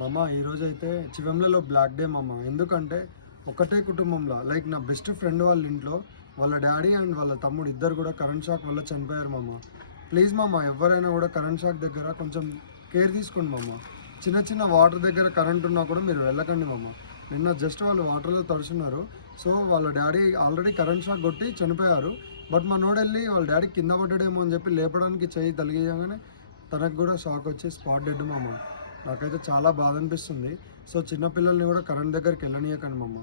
మామ ఈరోజు అయితే చివెంలలో బ్లాక్ డే మామ. ఎందుకంటే ఒకటే కుటుంబంలో లైక్ నా బెస్ట్ ఫ్రెండ్ వాళ్ళ ఇంట్లో వాళ్ళ డాడీ అండ్ వాళ్ళ తమ్ముడు ఇద్దరు కూడా కరెంట్ షాక్ వల్ల చనిపోయారు మామ. ప్లీజ్ మామ, ఎవరైనా కూడా కరెంట్ షాక్ దగ్గర కొంచెం కేర్ తీసుకోండి మామ. చిన్న చిన్న వాటర్ దగ్గర కరెంట్ ఉన్నా కూడా మీరు వెళ్ళకండి మామ. నిన్న జస్ట్ వాళ్ళు వాటర్లో తడుచున్నారు. సో వాళ్ళ డాడీ ఆల్రెడీ కరెంట్ షాక్ కొట్టి చనిపోయారు. బట్ మనోడు వెళ్ళి వాళ్ళ డాడీ కింద పడ్డాడేమో అని చెప్పి లేపడానికి చెయ్యి తలిగేయగానే తనకు కూడా షాక్ వచ్చి స్పాట్ డెడ్ మామ. నాకైతే చాలా బాధ అనిపిస్తుంది. సో చిన్నపిల్లల్ని కూడా కరెంట్ దగ్గరికి వెళ్ళనీయకండి మామ.